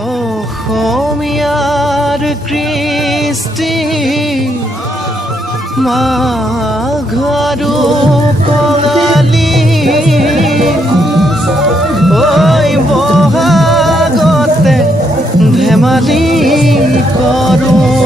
অসমীয়াৰ কৃষ্টি মাঘৰো কঙালী ঐ বহাগতে ধেমালি কৰোঁ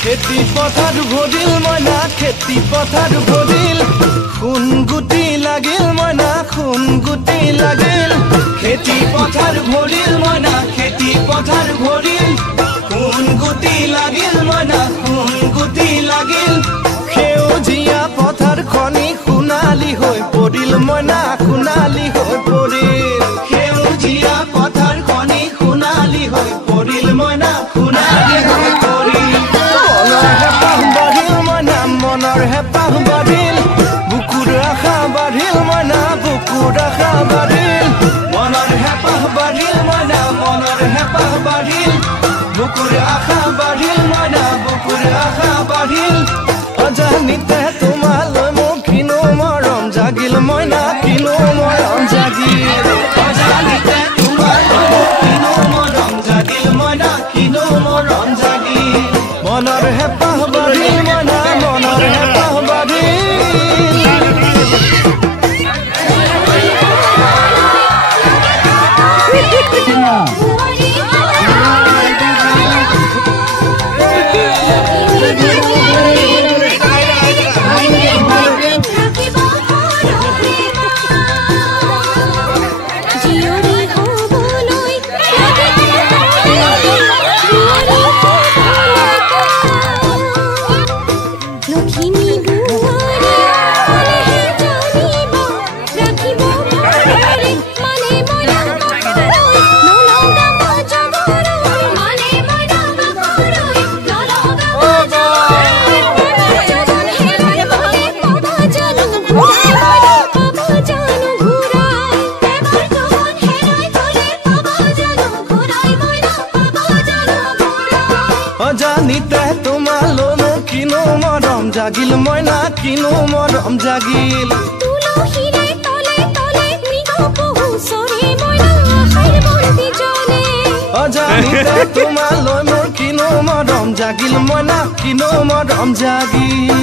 খেতি পথাৰ ভৰিল মইনা খেতি পথাৰ ভৰিল খুন গুটি লাগিল মইনা খুন গুটি লাগিল খেতি পথাৰ ভৰিল মইনা খেতি পথাৰ ভৰিল খুন গুটি লাগিল মইনা খুন গুটি লাগিল সেউজীয়া পথাৰ খনি সোণালী হৈ পৰিল মইনা সোণালী হৈ পৰিল সেউজীয়া পথাৰ খনি সোণালী হৈ পৰিল মইনা সোণালী হৈ পৰিল মনৰ হেঁপাহ বাঢ়িল বুকুৰ আশা বাঢ়িল মইনা বুকুৰ আশা বাঢ়িল মনৰ হেঁপাহ বাঢ়িল মইনা মনৰ হেঁপাহ বাঢ়িল বুকুৰ আশা বাঢ়িল মইনা বুকুৰ আশা বাঢ়িল অজানিতে তোমালৈ মোক কিনো মৰম জাগিল মইনা কিনো মৰম জাগিল অজানিতে তোমালৈ মোক কিনো মৰম জাগিল মইনা কিনো মৰম জাগিল মনৰ হেঁপাহ বাঢ়িল মইনা মনৰ হেঁপাহ বাঢ়িল অজানিতে তোমালৈ মোক কিনো মৰম জাগিল মইনা কিনো মৰম জাগিল তুলসীৰে তলে তলে মৃগ পহু চৰে মইনা আশাৰ বন্তি জ্বলে অজানিতে তোমালৈ মোৰ কিনো মৰম জাগিল মইনা কিনো মৰম জাগিল